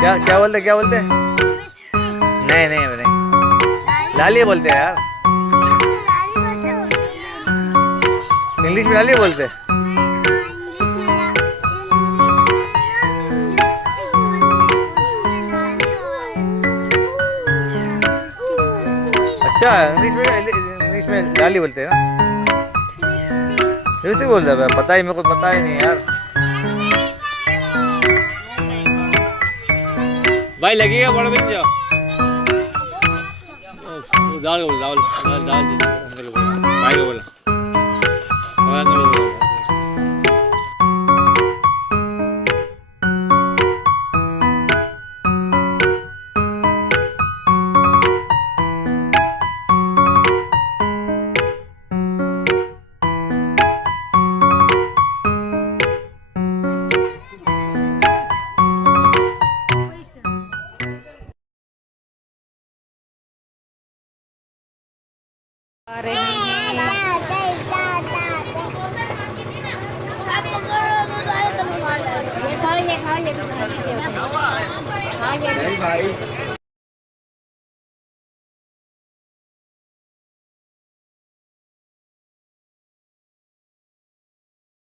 क्या क्या बोलते, क्या बोलते? नहीं नहीं नहीं, लाली बोलते हैं यार। इंग्लिश में लाली बोलते हैं। अच्छा, इंग्लिश में लाली बोलते हैं ना। ऐसे बोल रहा है, पता ही, मेरे को पता ही नहीं यार। भाई लगेगा बड़ा बिन जाओ। दाल बोल, दाल दाल दाल अंकल को बोला, भाई को बोला, अंकल को बोला। आ रहे हैं। ये खाओ, ये खाओ, ये खाओ, ये खाओ, ये खाओ, ये खाओ।